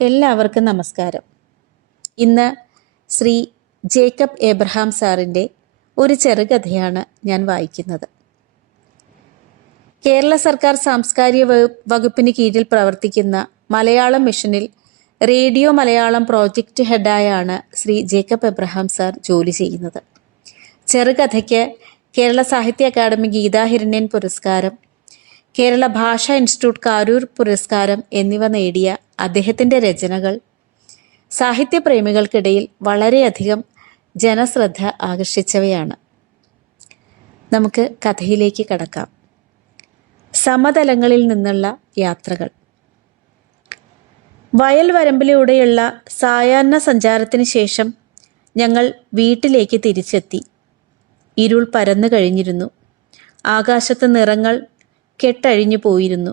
എല്ലാവർക്കും നമസ്കാരം. ഇന്ന് ശ്രീ ജേക്കബ് എബ്രഹാം സാറിൻ്റെ ഒരു ചെറുകഥയാണ് ഞാൻ വായിക്കുന്നത്. കേരള സർക്കാർ സാംസ്കാരിക വകുപ്പിന് കീഴിൽ പ്രവർത്തിക്കുന്ന മലയാളം മിഷനിൽ റേഡിയോ മലയാളം പ്രോജക്റ്റ് ഹെഡായാണ് ശ്രീ ജേക്കബ് എബ്രഹാം സാർ ജോലി ചെയ്യുന്നത്. ചെറുകഥയ്ക്ക് കേരള സാഹിത്യ അക്കാദമി ഗീതാഹിരണ്യൻ പുരസ്കാരം, കേരള ഭാഷാ ഇൻസ്റ്റിറ്റ്യൂട്ട് കാരൂർ പുരസ്കാരം എന്നിവ നേടിയ അദ്ദേഹത്തിൻ്റെ രചനകൾ സാഹിത്യപ്രേമികൾക്കിടയിൽ വളരെയധികം ജനശ്രദ്ധ ആകർഷിച്ചവയാണ്. നമുക്ക് കഥയിലേക്ക് കടക്കാം. സമതലങ്ങളിൽ നിന്നുള്ള യാത്രകൾ. വയൽ വരമ്പിലൂടെയുള്ള സായാഹ്ന സഞ്ചാരത്തിന് ശേഷം ഞങ്ങൾ വീട്ടിലേക്ക് തിരിച്ചെത്തി. ഇരുൾ പരന്നു കഴിഞ്ഞിരുന്നു. ആകാശത്ത് നിറങ്ങൾ കെട്ടഴിഞ്ഞു പോയിരുന്നു.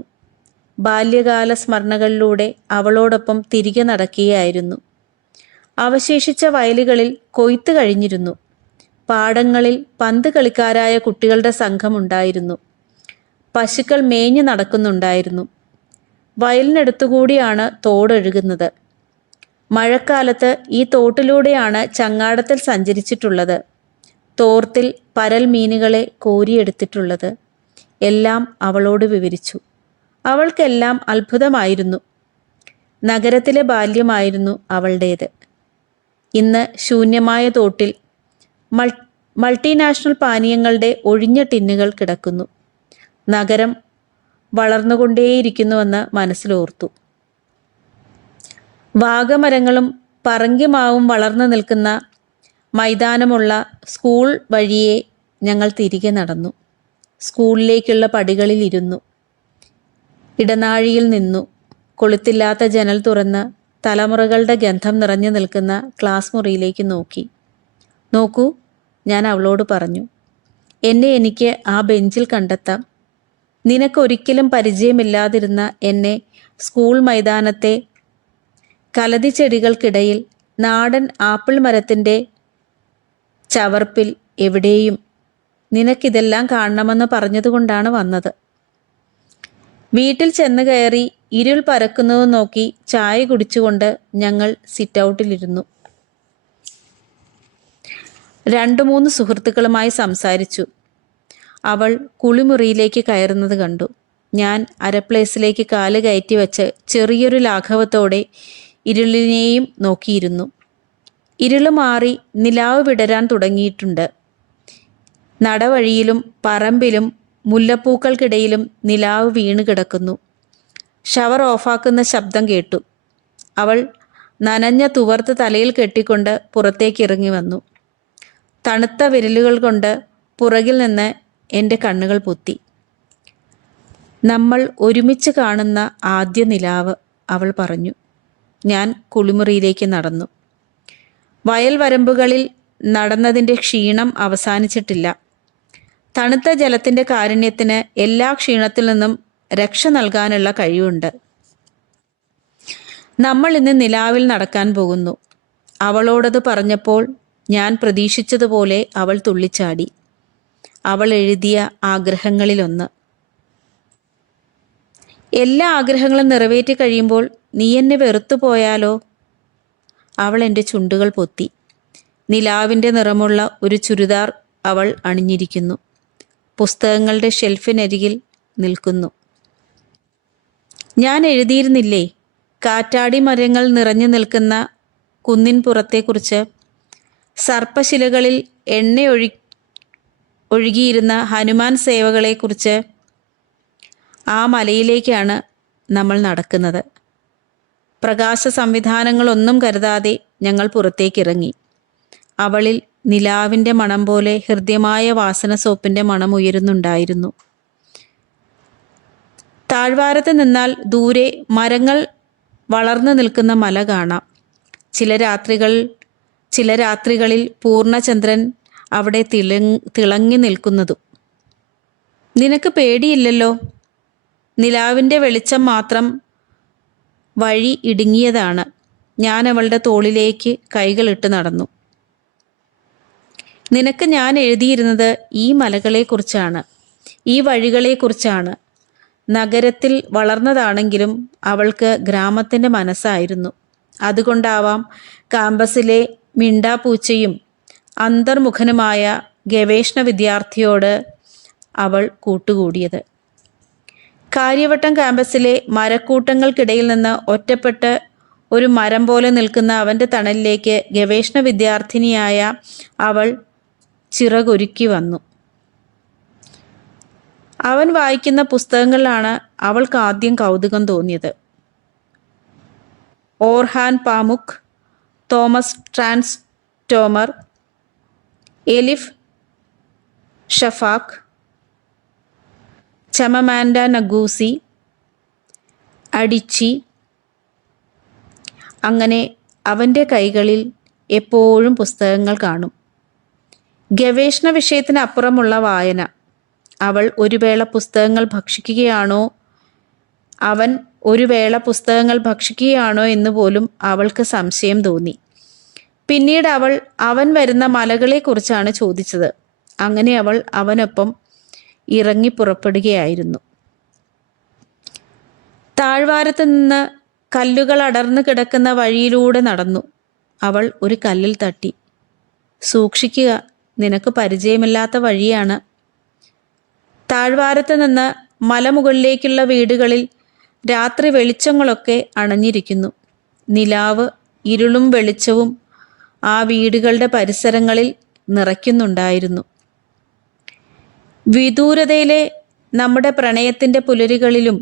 ബാല്യകാല സ്മരണകളിലൂടെ അവളോടൊപ്പം തിരികെ നടക്കുകയായിരുന്നു. അവശേഷിച്ച വയലുകളിൽ കൊയ്ത്ത് കഴിഞ്ഞിരുന്നു. പാടങ്ങളിൽ പന്ത് കളിക്കാരായ കുട്ടികളുടെ സംഘമുണ്ടായിരുന്നു. പശുക്കൾ മേഞ്ഞു നടക്കുന്നുണ്ടായിരുന്നു. വയലിനടുത്തുകൂടിയാണ് തോടൊഴുകുന്നത്. മഴക്കാലത്ത് ഈ തോട്ടിലൂടെയാണ് ചങ്ങാടത്തിൽ സഞ്ചരിച്ചിട്ടുള്ളത്. തോർത്തിൽ പരൽ മീനുകളെ കോരിയെടുത്തിട്ടുള്ളത്. എല്ലാം അവളോട് വിവരിച്ചു. അവൾക്കെല്ലാം അത്ഭുതമായിരുന്നു. നഗരത്തിലെ ബാല്യമായിരുന്നു അവളുടേത്. ഇന്ന് ശൂന്യമായ തോട്ടിൽ മൾട്ടിനാഷണൽ പാനീയങ്ങളുടെ ഒഴിഞ്ഞ ടിന്നുകൾ കിടക്കുന്നു. നഗരം വളർന്നുകൊണ്ടേയിരിക്കുന്നുവെന്ന് മനസ്സിലോർത്തു. വാഗമരങ്ങളും പറങ്കിമാവും വളർന്നു നിൽക്കുന്ന മൈതാനമുള്ള സ്കൂൾ വഴിയെ ഞങ്ങൾ തിരികെ നടന്നു. സ്കൂളിലേക്കുള്ള പടികളിൽ ഇരുന്നു. ഇടനാഴിയിൽ നിന്നു. കൊളുത്തില്ലാത്ത ജനൽ തുറന്ന് തലമുറകളുടെ ഗന്ധം നിറഞ്ഞു നിൽക്കുന്ന ക്ലാസ് മുറിയിലേക്ക് നോക്കി. നോക്കൂ, ഞാൻ അവളോട് പറഞ്ഞു. എനിക്ക് ആ ബെഞ്ചിൽ കണ്ടെത്താം. നിനക്കൊരിക്കലും പരിചയമില്ലാതിരുന്ന എന്നെ സ്കൂൾ മൈതാനത്തെ കലതി ചെടികൾക്കിടയിൽ നാടൻ ആപ്പിൾ മരത്തിൻ്റെ ചവർപ്പിൽ എവിടെയും. നിനക്കിതെല്ലാം കാണണമെന്ന് പറഞ്ഞതുകൊണ്ടാണ് വന്നത്. വീട്ടിൽ ചെന്ന് കയറി ഇരുൾ പരക്കുന്നത് നോക്കി ചായ കുടിച്ചുകൊണ്ട് ഞങ്ങൾ സിറ്റ് ഔട്ടിലിരുന്നു. 2-3 സുഹൃത്തുക്കളുമായി സംസാരിച്ചു. അവൾ കുളിമുറിയിലേക്ക് കയറുന്നത് കണ്ടു. ഞാൻ അരപ്ലേസിലേക്ക് കാല് കയറ്റി വെച്ച് ചെറിയൊരു ലാഘവത്തോടെ ഇരുളിനെയും നോക്കിയിരുന്നു. ഇരുള് മാറി നിലാവ് വിടരാൻ തുടങ്ങിയിട്ടുണ്ട്. നടവഴിയിലും പറമ്പിലും മുല്ലപ്പൂക്കൾക്കിടയിലും നിലാവ് വീണ് കിടക്കുന്നു. ഷവർ ഓഫാക്കുന്ന ശബ്ദം കേട്ടു. അവൾ നനഞ്ഞ തുവർത്ത് തലയിൽ കെട്ടിക്കൊണ്ട് പുറത്തേക്ക് ഇറങ്ങി വന്നു. തണുത്ത വിരലുകൾ കൊണ്ട് പുറകിൽ നിന്ന് എൻ്റെ കണ്ണുകൾ പൊത്തി. നമ്മൾ ഒരുമിച്ച് കാണുന്ന ആദ്യ നിലാവ്, അവൾ പറഞ്ഞു. ഞാൻ കുളിമുറിയിലേക്ക് നടന്നു. വയൽ വരമ്പുകളിൽ നടന്നതിൻ്റെ ക്ഷീണം അവസാനിച്ചിട്ടില്ല. തണുത്ത ജലത്തിൻ്റെ കാരുണ്യത്തിന് എല്ലാ ക്ഷീണത്തിൽ നിന്നും രക്ഷ നൽകാനുള്ള കഴിവുണ്ട്. നമ്മൾ ഇന്ന് നിലാവിൽ നടക്കാൻ പോകുന്നു. അവളോടത് പറഞ്ഞപ്പോൾ ഞാൻ പ്രതീക്ഷിച്ചതുപോലെ അവൾ തുള്ളിച്ചാടി. അവൾ എഴുതിയ ആഗ്രഹങ്ങളിലൊന്ന്. എല്ലാ ആഗ്രഹങ്ങളും നിറവേറ്റി കഴിയുമ്പോൾ നീ എന്നെ വെറുത്തു പോയാലോ? അവൾ എൻ്റെ ചുണ്ടുകൾ പൊത്തി. നിലാവിൻ്റെ നിറമുള്ള ഒരു ചുരിദാർ അവൾ അണിഞ്ഞിരിക്കുന്നു. പുസ്തകങ്ങളുടെ ഷെൽഫിനരികിൽ നിൽക്കുന്നു. ഞാൻ എഴുതിയിരുന്നില്ലേ കാറ്റാടി മരങ്ങൾ നിറഞ്ഞു നിൽക്കുന്ന കുന്നിൻ പുറത്തെക്കുറിച്ച്? സർപ്പശിലകളിൽ ഒഴുകിയിരുന്ന ഹനുമാൻ സേവകളെക്കുറിച്ച്? ആ മലയിലേക്കാണ് നമ്മൾ നടക്കുന്നത്. പ്രകാശ സംവിധാനങ്ങളൊന്നും കരുതാതെ ഞങ്ങൾ പുറത്തേക്കിറങ്ങി. അവളിൽ നിലാവിൻ്റെ മണം പോലെ ഹൃദ്യമായ വാസന സോപ്പിൻ്റെ മണം ഉയരുന്നുണ്ടായിരുന്നു. താഴ്വാരത്ത് നിന്നാൽ ദൂരെ മരങ്ങൾ വളർന്നു നിൽക്കുന്ന മല കാണാം. ചില രാത്രികളിൽ പൂർണ്ണചന്ദ്രൻ അവിടെ തിളങ്ങി നിൽക്കുന്നതും. നിനക്ക് പേടിയില്ലല്ലോ? നിലാവിൻ്റെ വെളിച്ചം മാത്രം വഴി ഇടുങ്ങിയതാണ്. ഞാൻ അവളുടെ തോളിലേക്ക് കൈകളിട്ട് നടന്നു. നിനക്ക് ഞാൻ എഴുതിയിരുന്നത് ഈ മലകളെക്കുറിച്ചാണ്, ഈ വഴികളെക്കുറിച്ചാണ്. നഗരത്തിൽ വളർന്നതാണെങ്കിലും അവൾക്ക് ഗ്രാമത്തിൻ്റെ മനസ്സായിരുന്നു. അതുകൊണ്ടാവാം കാമ്പസിലെ മിണ്ടാപ്പൂച്ചയും അന്തർമുഖനുമായ ഗവേഷണ വിദ്യാർത്ഥിയോട് അവൾ കൂട്ടുകൂടിയത്. കാര്യവട്ടം കാമ്പസിലെ മരക്കൂട്ടങ്ങൾക്കിടയിൽ നിന്ന് ഒറ്റപ്പെട്ട് ഒരു മരം പോലെ നിൽക്കുന്ന അവൻ്റെ തണലിലേക്ക് ഗവേഷണ വിദ്യാർത്ഥിനിയായ അവൾ ചിറകൊരുക്കി വന്നു. അവൻ വായിക്കുന്ന പുസ്തകങ്ങളിലാണ് അവൾക്ക് ആദ്യം കൗതുകം തോന്നിയത്. Orhan പാമുക്, Thomas ട്രാൻസ്റ്റോമർ, എലിഫ് Shafaq, ചമമാൻഡ നഗൂസി, അഡിച്ചി. അങ്ങനെ അവൻ്റെ കൈകളിൽ എപ്പോഴും പുസ്തകങ്ങൾ കാണും. ഗവേഷണ വിഷയത്തിന് അപ്പുറമുള്ള വായന. അവൻ ഒരു വേള പുസ്തകങ്ങൾ ഭക്ഷിക്കുകയാണോ എന്ന് പോലും അവൾക്ക് സംശയം തോന്നി. പിന്നീട് അവൻ വരുന്ന മലകളെക്കുറിച്ചാണ് ചോദിച്ചത്. അങ്ങനെ അവൾ അവനൊപ്പം ഇറങ്ങി പുറപ്പെടുകയായിരുന്നു. താഴ്വാരത്ത് നിന്ന് കല്ലുകൾ അടർന്നു കിടക്കുന്ന വഴിയിലൂടെ നടന്നു. അവൾ ഒരു കല്ലിൽ തട്ടി. സൂക്ഷിക്കുക, നിനക്ക് പരിചയമില്ലാത്ത വഴിയാണ്. താഴ്വാരത്ത് നിന്ന് മലമുകളിലേക്കുള്ള വീടുകളിൽ രാത്രി വെളിച്ചങ്ങളൊക്കെ അണഞ്ഞിരിക്കുന്നു. നിലാവ് ഇരുളും വെളിച്ചവും ആ വീടുകളുടെ പരിസരങ്ങളിൽ നിറയ്ക്കുന്നുണ്ടായിരുന്നു. വിദൂരതയിലെ നമ്മുടെ പ്രണയത്തിൻ്റെ പുലരികളിലും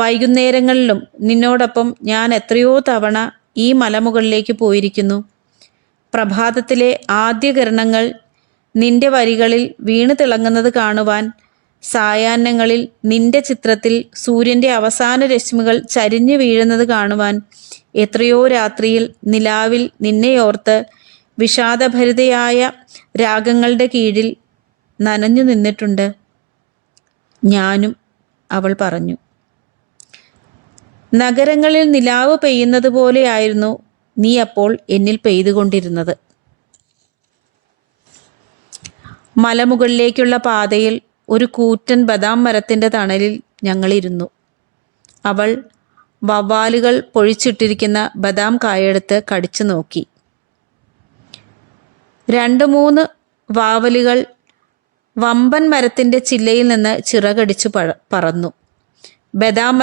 വൈകുന്നേരങ്ങളിലും നിന്നോടൊപ്പം ഞാൻ എത്രയോ തവണ ഈ മലമുകളിലേക്ക് പോയിരിക്കുന്നു. പ്രഭാതത്തിലെ ആദ്യ കിരണങ്ങൾ നിന്റെ വരികളിൽ വീണു തിളങ്ങുന്നത് കാണുവാൻ, സായാഹ്നങ്ങളിൽ നിന്റെ ചിത്രത്തിൽ സൂര്യൻ്റെ അവസാന രശ്മികൾ ചരിഞ്ഞു വീഴുന്നത് കാണുവാൻ, എത്രയോ രാത്രിയിൽ നിലാവിൽ നിന്നെയോർത്ത് വിഷാദഭരിതയായ രാഗങ്ങളുടെ കീഴിൽ നനഞ്ഞു നിന്നിട്ടുണ്ട് ഞാനും, അവൾ പറഞ്ഞു. നഗരങ്ങളിൽ നിലാവ് പെയ്യുന്നത് പോലെയായിരുന്നു നീ അപ്പോൾ എന്നിൽ പെയ്തുകൊണ്ടിരുന്നത്. മലമുകളിലേക്കുള്ള പാതയിൽ ഒരു കൂറ്റൻ ബദാം മരത്തിൻ്റെ തണലിൽ ഞങ്ങളിരുന്നു. അവൾ വവ്വാലുകൾ പൊഴിച്ചിട്ടിരിക്കുന്ന ബദാം കായെടുത്ത് കടിച്ചു നോക്കി. 2-3 വാവലുകൾ വമ്പൻ മരത്തിൻ്റെ ചില്ലയിൽ നിന്ന് ചിറകടിച്ചു പറന്നു. ബദാം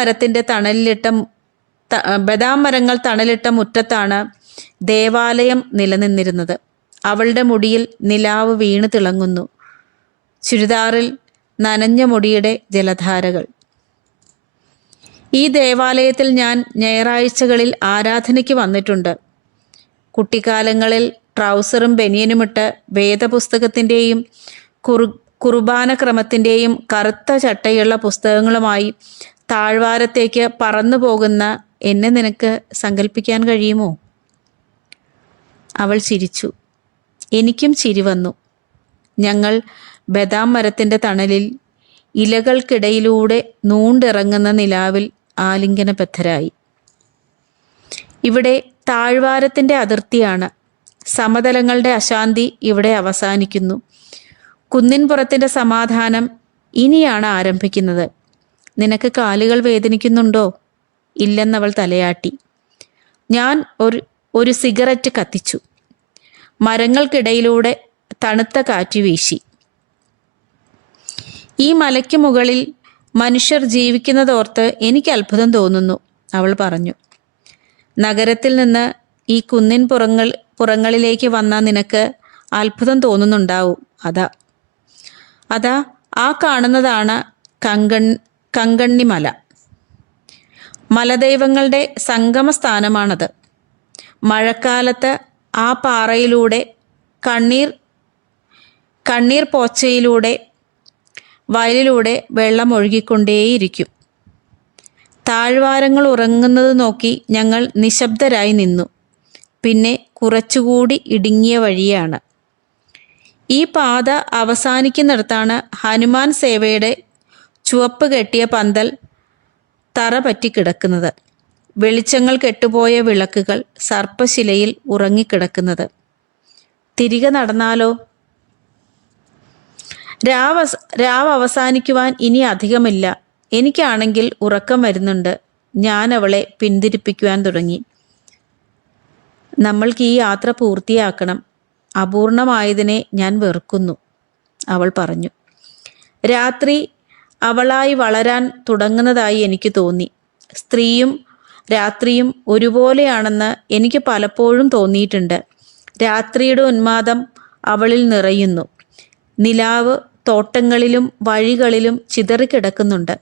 മരങ്ങൾ തണലിട്ട മുറ്റത്താണ് ദേവാലയം നിലനിന്നിരുന്നത്. അവളുടെ മുടിയിൽ നിലാവ് വീണ് തിളങ്ങുന്നു. ചുരിദാറിൽ നനഞ്ഞ മുടിയുടെ ജലധാരകൾ. ഈ ദേവാലയത്തിൽ ഞാൻ ഞായറാഴ്ചകളിൽ ആരാധനയ്ക്ക് വന്നിട്ടുണ്ട്. കുട്ടിക്കാലങ്ങളിൽ ട്രൗസറും ബനിയനുമിട്ട് വേദപുസ്തകത്തിൻ്റെയും കുർബാനക്രമത്തിൻ്റെയും കറുത്ത ചട്ടയുള്ള പുസ്തകങ്ങളുമായി താഴ്വാരത്തേക്ക് പറന്നു പോകുന്ന എന്നെ നിനക്ക് സങ്കല്പിക്കാൻ കഴിയുമോ? അവൾ ചിരിച്ചു. എനിക്കും ചിരി വന്നു. ഞങ്ങൾ ബദാം മരത്തിൻ്റെ തണലിൽ ഇലകൾക്കിടയിലൂടെ നൂണ്ടിറങ്ങുന്ന നിലാവിൽ ആലിംഗനബദ്ധരായി. ഇവിടെ താഴ്വാരത്തിൻ്റെ അതിർത്തിയാണ്. സമതലങ്ങളുടെ അശാന്തി ഇവിടെ അവസാനിക്കുന്നു. കുന്നിൻപുറത്തിൻ്റെ സമാധാനം ഇനിയാണ് ആരംഭിക്കുന്നത്. നിനക്ക് കാലുകൾ വേദനിക്കുന്നുണ്ടോ? ഇല്ലെന്നവൾ തലയാട്ടി. ഞാൻ ഒരു സിഗരറ്റ് കത്തിച്ചു. മരങ്ങൾക്കിടയിലൂടെ തണുത്ത കാറ്റ് വീശി. ഈ മലയ്ക്ക് മുകളിൽ മനുഷ്യർ ജീവിക്കുന്നതോർത്ത് എനിക്ക് അത്ഭുതം തോന്നുന്നു, അവൾ പറഞ്ഞു. നഗരത്തിൽ നിന്ന് ഈ കുന്നിൻ പുറങ്ങളിലേക്ക് വന്ന നിനക്ക് അത്ഭുതം തോന്നുന്നുണ്ടാവും. അതാ ആ കാണുന്നതാണ് കങ്കണ്ണിമല. മലദൈവങ്ങളുടെ സംഗമസ്ഥാനമാണത്. മഴക്കാലത്ത് ആ പാറയിലൂടെ കണ്ണീർ പോച്ചയിലൂടെ വയലിലൂടെ വെള്ളം ഒഴുകിക്കൊണ്ടേയിരിക്കും. താഴ്വാരങ്ങൾ ഉറങ്ങുന്നത് നോക്കി ഞങ്ങൾ നിശബ്ദരായി നിന്നു. പിന്നെ കുറച്ചുകൂടി ഇടുങ്ങിയ വഴിയാണ്. ഈ പാത അവസാനിക്കുന്നിടത്താണ് ഹനുമാൻ സേവയുടെ ചുവപ്പ് കെട്ടിയ പന്തൽ തറ പറ്റി കിടക്കുന്നത്. വെളിച്ചങ്ങൾ കെട്ടുപോയ വിളക്കുകൾ സർപ്പശിലയിൽ ഉറങ്ങിക്കിടക്കുന്നത്. തിരികെ നടന്നാലോ? രാവ് അവസാനിക്കുവാൻ ഇനി അധികമില്ല. എനിക്കാണെങ്കിൽ ഉറക്കം വരുന്നുണ്ട്. ഞാൻ അവളെ പിന്തിരിപ്പിക്കുവാൻ തുടങ്ങി. നമ്മൾക്ക് ഈ യാത്ര പൂർത്തിയാക്കണം. അപൂർണമായതിനെ ഞാൻ വെറുക്കുന്നു, അവൾ പറഞ്ഞു. രാത്രി അവളായി വളരാൻ തുടങ്ങുന്നതായി എനിക്ക് തോന്നി. സ്ത്രീയും രാത്രിയും ഒരുപോലെയാണെന്ന് എനിക്ക് പലപ്പോഴും തോന്നിയിട്ടുണ്ട്. രാത്രിയുടെ ഉന്മാദം അവളിൽ നിറയുന്നു. നിലാവ് തോട്ടങ്ങളിലും വഴികളിലും ചിതറിക്കിടക്കുന്നുണ്ട്.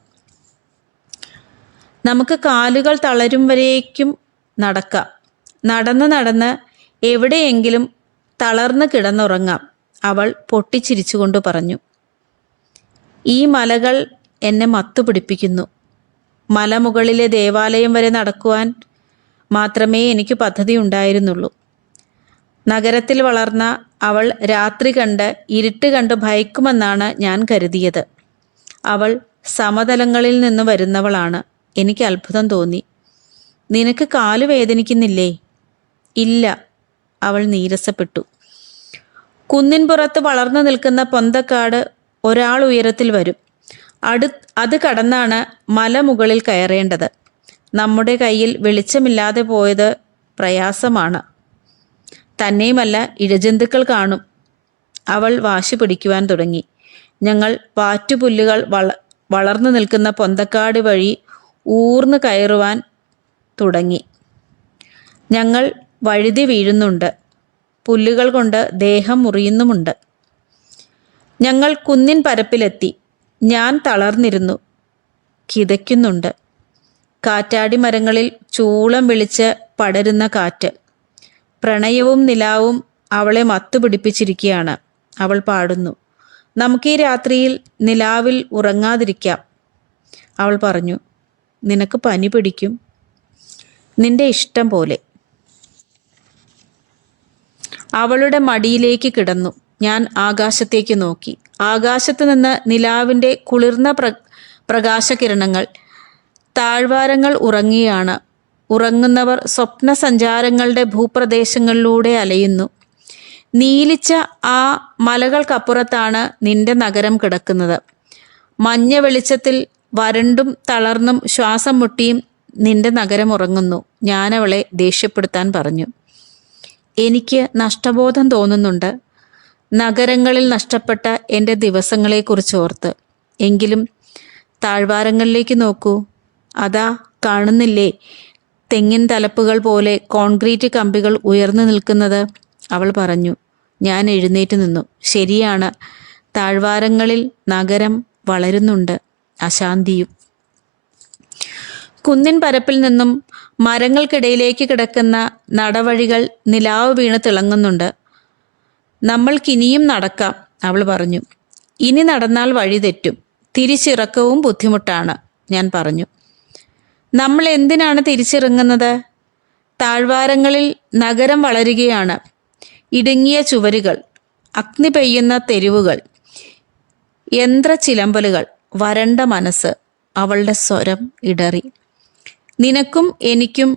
നമുക്ക് കാലുകൾ തളരും വരേക്കും നടക്കാം. നടന്ന് എവിടെയെങ്കിലും തളർന്നു കിടന്നുറങ്ങാം, അവൾ പൊട്ടിച്ചിരിച്ചുകൊണ്ട് പറഞ്ഞു. ഈ മലകൾ എന്നെ മത്തുപിടിപ്പിക്കുന്നു. മലമുകളിലെ ദേവാലയം വരെ നടക്കുവാൻ മാത്രമേ എനിക്ക് പദ്ധതി ഉണ്ടായിരുന്നുള്ളൂ. നഗരത്തിൽ വളർന്ന അവൾ രാത്രി കണ്ട് ഇരുട്ട് കണ്ട് ഭയക്കുമെന്നാണ് ഞാൻ കരുതിയത്. അവൾ സമതലങ്ങളിൽ നിന്ന് വരുന്നവളാണ്. എനിക്ക് അത്ഭുതം തോന്നി. നിനക്ക് കാല് വേദനിക്കുന്നില്ലേ? ഇല്ല, അവൾ നീരസപ്പെട്ടു. കുന്നിൻപുറത്ത് വളർന്നു നിൽക്കുന്ന പൊന്തക്കാട് ഒരാൾ ഉയരത്തിൽ വരും. അത് കടന്നാണ് മലമുകളിൽ കയറേണ്ടത്. നമ്മുടെ കയ്യിൽ വെളിച്ചമില്ലാതെ പോയത് പ്രയാസമാണ്. തന്നെയുമല്ല, ഇഴജന്തുക്കൾ കാണും. അവൾ വാശി പിടിക്കുവാൻ തുടങ്ങി. ഞങ്ങൾ വാറ്റുപുല്ലുകൾ വളർന്നു നിൽക്കുന്ന പൊന്തക്കാട് വഴി ഊർന്നു കയറുവാൻ തുടങ്ങി. ഞങ്ങൾ വഴുതി വീഴുന്നുണ്ട്. പുല്ലുകൾ കൊണ്ട് ദേഹം മുറിയുന്നുമുണ്ട്. ഞങ്ങൾ കുന്നിൻ പരപ്പിലെത്തി. ഞാൻ തളർന്നിരുന്നു. കിതയ്ക്കുന്നുണ്ട്. കാറ്റാടി മരങ്ങളിൽ ചൂളം വിളിച്ച് പടരുന്ന കാറ്റ്. പ്രണയവും നിലാവും അവളെ മത്തുപിടിപ്പിച്ചിരിക്കുകയാണ്. അവൾ പാടുന്നു. നമുക്ക് ഈ രാത്രിയിൽ നിലാവിൽ ഉറങ്ങാതിരിക്കാം, അവൾ പറഞ്ഞു. നിനക്ക് പനി പിടിക്കും. നിന്റെ ഇഷ്ടം പോലെ. അവളുടെ മടിയിലേക്ക് കിടന്നു. ഞാൻ ആകാശത്തേക്ക് നോക്കി. ആകാശത്ത് നിന്ന് നിലാവിൻ്റെ കുളിർന്ന പ്രകാശകിരണങ്ങൾ. താഴ്വാരങ്ങൾ ഉറങ്ങിയാണ്. ഉറങ്ങുന്നവർ സ്വപ്ന സഞ്ചാരങ്ങളുടെ ഭൂപ്രദേശങ്ങളിലൂടെ അലയുന്നു. നീലിച്ച ആ മലകൾക്കപ്പുറത്താണ് നിന്റെ നഗരം കിടക്കുന്നത്. മഞ്ഞ വെളിച്ചത്തിൽ വരണ്ടും തളർന്നും ശ്വാസം മുട്ടിയും നിന്റെ നഗരം ഉറങ്ങുന്നു. ഞാനവളെ ദേഷ്യപ്പെടുത്താൻ പറഞ്ഞു. എനിക്ക് നഷ്ടബോധം തോന്നുന്നുണ്ട്, നഗരങ്ങളിൽ നഷ്ടപ്പെട്ട എൻ്റെ ദിവസങ്ങളെക്കുറിച്ച് ഓർത്ത്. എങ്കിലും താഴ്വാരങ്ങളിലേക്ക് നോക്കൂ. അതാ കാണുന്നില്ലേ തെങ്ങിൻ തലപ്പുകൾ പോലെ കോൺക്രീറ്റ് കമ്പികൾ ഉയർന്നു നിൽക്കുന്നത്, അവൾ പറഞ്ഞു. ഞാൻ എഴുന്നേറ്റ് നിന്നു. ശരിയാണ്, താഴ്വാരങ്ങളിൽ നഗരം വളരുന്നുണ്ട്, അശാന്തിയും. കുന്നിൻ പരപ്പിൽ നിന്നും മരങ്ങൾക്കിടയിലേക്ക് കിടക്കുന്ന നടവഴികൾ നിലാവ് വീണ് തിളങ്ങുന്നുണ്ട്. നമ്മൾക്കിനിയും നടക്കാം, അവൾ പറഞ്ഞു. ഇനി നടന്നാൽ വഴി തെറ്റും. തിരിച്ചിറക്കവും ബുദ്ധിമുട്ടാണ്, ഞാൻ പറഞ്ഞു. നമ്മൾ എന്തിനാണ് തിരിച്ചിറങ്ങുന്നത്? താഴ്വാരങ്ങളിൽ നഗരം വളരുകയാണ്. ഇടുങ്ങിയ ചുവരുകൾ, അഗ്നി പെയ്യുന്ന തെരുവുകൾ, യന്ത്രച്ചിലമ്പലുകൾ, വരണ്ട മനസ്സ്. അവളുടെ സ്വരം ഇടറി. നിനക്കും എനിക്കും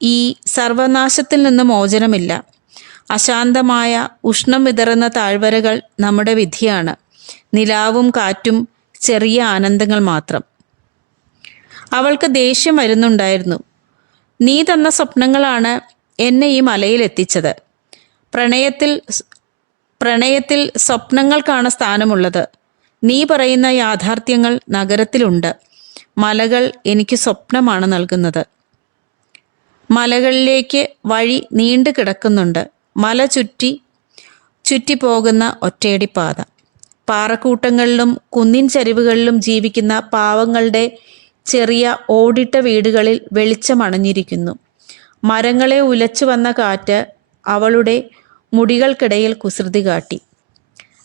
ഈ സർവനാശത്തിൽ നിന്ന് മോചനമില്ല. അശാന്തമായ ഉഷ്ണം വിതറുന്ന താഴ്വരകൾ നമ്മുടെ വിധിയാണ്. നിലാവും കാറ്റും ചെറിയ ആനന്ദങ്ങൾ മാത്രം. അവൾക്ക് ദേഷ്യം വരുന്നുണ്ടായിരുന്നു. നീ തന്ന സ്വപ്നങ്ങളാണ് എന്നെ ഈ മലയിൽ എത്തിച്ചത്. പ്രണയത്തിൽ സ്വപ്നങ്ങൾക്കാണ് സ്ഥാനമുള്ളത്. നീ പറയുന്ന യാഥാർത്ഥ്യങ്ങൾ നഗരത്തിലുണ്ട്. മലകൾ എനിക്ക് സ്വപ്നമാണ് നൽകുന്നത്. മലകളിലേക്ക് വഴി നീണ്ടു കിടക്കുന്നുണ്ട്. മല ചുറ്റി പോകുന്ന ഒറ്റയടിപ്പാത. പാറക്കൂട്ടങ്ങളിലും കുന്നിൻ ചരിവുകളിലും ജീവിക്കുന്ന പാവങ്ങളുടെ ചെറിയ ഓടിട്ട വീടുകളിൽ വെളിച്ചമണഞ്ഞിരിക്കുന്നു. മരങ്ങളെ ഉലച്ചു വന്ന കാറ്റ് അവളുടെ മുടികൾക്കിടയിൽ കുസൃതി കാട്ടി.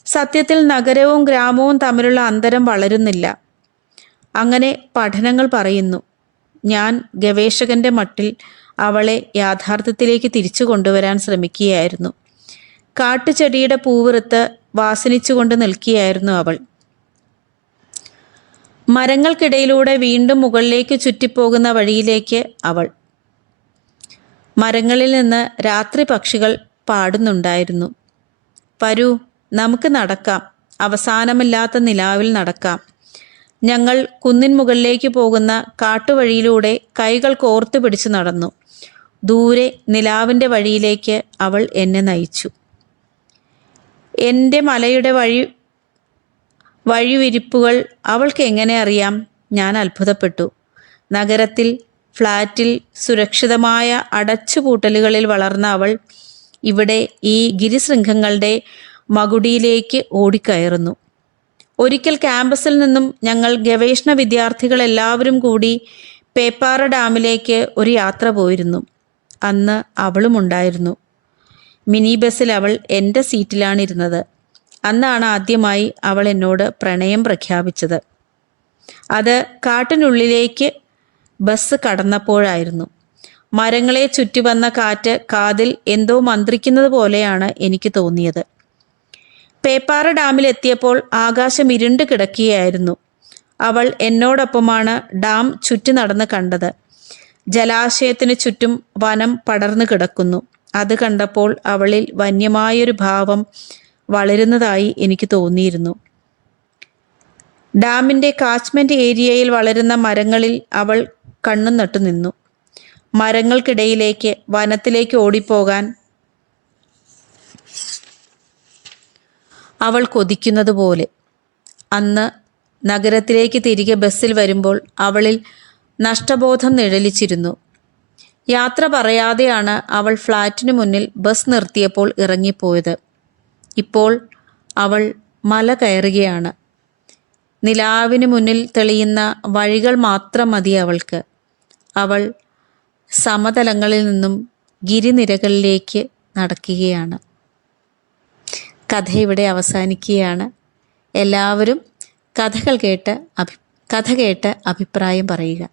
സത്യത്തിൽ നഗരവും ഗ്രാമവും തമ്മിലുള്ള അന്തരം വളരുന്നില്ല, അങ്ങനെ പഠനങ്ങൾ പറയുന്നു. ഞാൻ ഗവേഷകന്റെ മട്ടിൽ അവളെ യാഥാർത്ഥ്യത്തിലേക്ക് തിരിച്ചു കൊണ്ടുവരാൻ ശ്രമിക്കുകയായിരുന്നു. കാട്ടുചെടിയുടെ പൂവിറുത്ത് വാസനിച്ചുകൊണ്ട് നിൽക്കുകയായിരുന്നു അവൾ. മരങ്ങൾക്കിടയിലൂടെ വീണ്ടും മുകളിലേക്ക് ചുറ്റിപ്പോകുന്ന വഴിയിലേക്ക് അവൾ. മരങ്ങളിൽ നിന്ന് രാത്രി പക്ഷികൾ പാടുന്നുണ്ടായിരുന്നു. വരൂ, നമുക്ക് നടക്കാം, അവസാനമില്ലാത്ത നിലാവിൽ നടക്കാം. ഞങ്ങൾ കുന്നിൻ മുകളിലേക്ക് പോകുന്ന കാട്ടുവഴിയിലൂടെ കൈകൾ കോർത്തു പിടിച്ചു നടന്നു. ദൂരെ നിലാവിൻ്റെ വഴിയിലേക്ക് അവൾ എന്നെ നയിച്ചു. എൻ്റെ മലയുടെ വഴിവിരിപ്പുകൾ അവൾക്ക് എങ്ങനെ അറിയാം? ഞാൻ അത്ഭുതപ്പെട്ടു. നഗരത്തിൽ ഫ്ലാറ്റിൽ സുരക്ഷിതമായ അടച്ചുപൂട്ടലുകളിൽ വളർന്ന അവൾ ഇവിടെ ഈ ഗിരിശൃംഖങ്ങളുടെ മകുടിയിലേക്ക് ഓടിക്കയറുന്നു. ഒരിക്കൽ ക്യാമ്പസിൽ നിന്നും ഞങ്ങൾ ഗവേഷണ വിദ്യാർത്ഥികളെല്ലാവരും കൂടി പേപ്പാറ ഡാമിലേക്ക് ഒരു യാത്ര പോയിരുന്നു. അന്ന് അവളും ഉണ്ടായിരുന്നു. മിനി ബസ്സിൽ അവൾ എൻ്റെ സീറ്റിലാണിരുന്നത്. അന്നാണ് ആദ്യമായി അവൾ എന്നോട് പ്രണയം പ്രഖ്യാപിച്ചത്. അത് കാട്ടിനുള്ളിലേക്ക് ബസ് കടന്നപ്പോഴായിരുന്നു. മരങ്ങളെ ചുറ്റിവന്ന കാറ്റ് കാതിൽ എന്തോ മന്ത്രിക്കുന്നത് പോലെയാണ് എനിക്ക് തോന്നിയത്. പേപ്പാറ ഡാമിലെത്തിയപ്പോൾ ആകാശം ഇരുണ്ട് കിടക്കുകയായിരുന്നു. അവൾ എന്നോടൊപ്പമാണ് ഡാം ചുറ്റി നടന്ന് കണ്ടത്. ജലാശയത്തിന് ചുറ്റും വനം പടർന്നു കിടക്കുന്നു. അത് കണ്ടപ്പോൾ അവളിൽ വന്യമായൊരു ഭാവം വളരുന്നതായി എനിക്ക് തോന്നിയിരുന്നു. ഡാമിൻ്റെ കാച്ച്മെന്റ് ഏരിയയിൽ വളരുന്ന മരങ്ങളിൽ അവൾ കണ്ണും നട്ടു നിന്നു. മരങ്ങൾക്കിടയിലേക്ക് വനത്തിലേക്ക് ഓടിപ്പോകാൻ അവൾ കൊതിക്കുന്നത് പോലെ. അന്ന് നഗരത്തിലേക്ക് തിരികെ ബസ്സിൽ വരുമ്പോൾ അവളിൽ നഷ്ടബോധം നിഴലിച്ചിരുന്നു. യാത്ര പറയാതെയാണ് അവൾ ഫ്ലാറ്റിനു മുന്നിൽ ബസ് നിർത്തിയപ്പോൾ ഇറങ്ങിപ്പോയത്. ഇപ്പോൾ അവൾ മല കയറുകയാണ്. നിലാവിന് മുന്നിൽ തെളിയുന്ന വഴികൾ മാത്രം മതി അവൾക്ക്. അവൾ സമതലങ്ങളിൽ നിന്നും ഗിരിനിരകളിലേക്ക് നടക്കുകയാണ്. കഥ ഇവിടെ അവസാനിക്കുകയാണ്. എല്ലാവരും കഥ കേട്ട് അഭിപ്രായം പറയുക.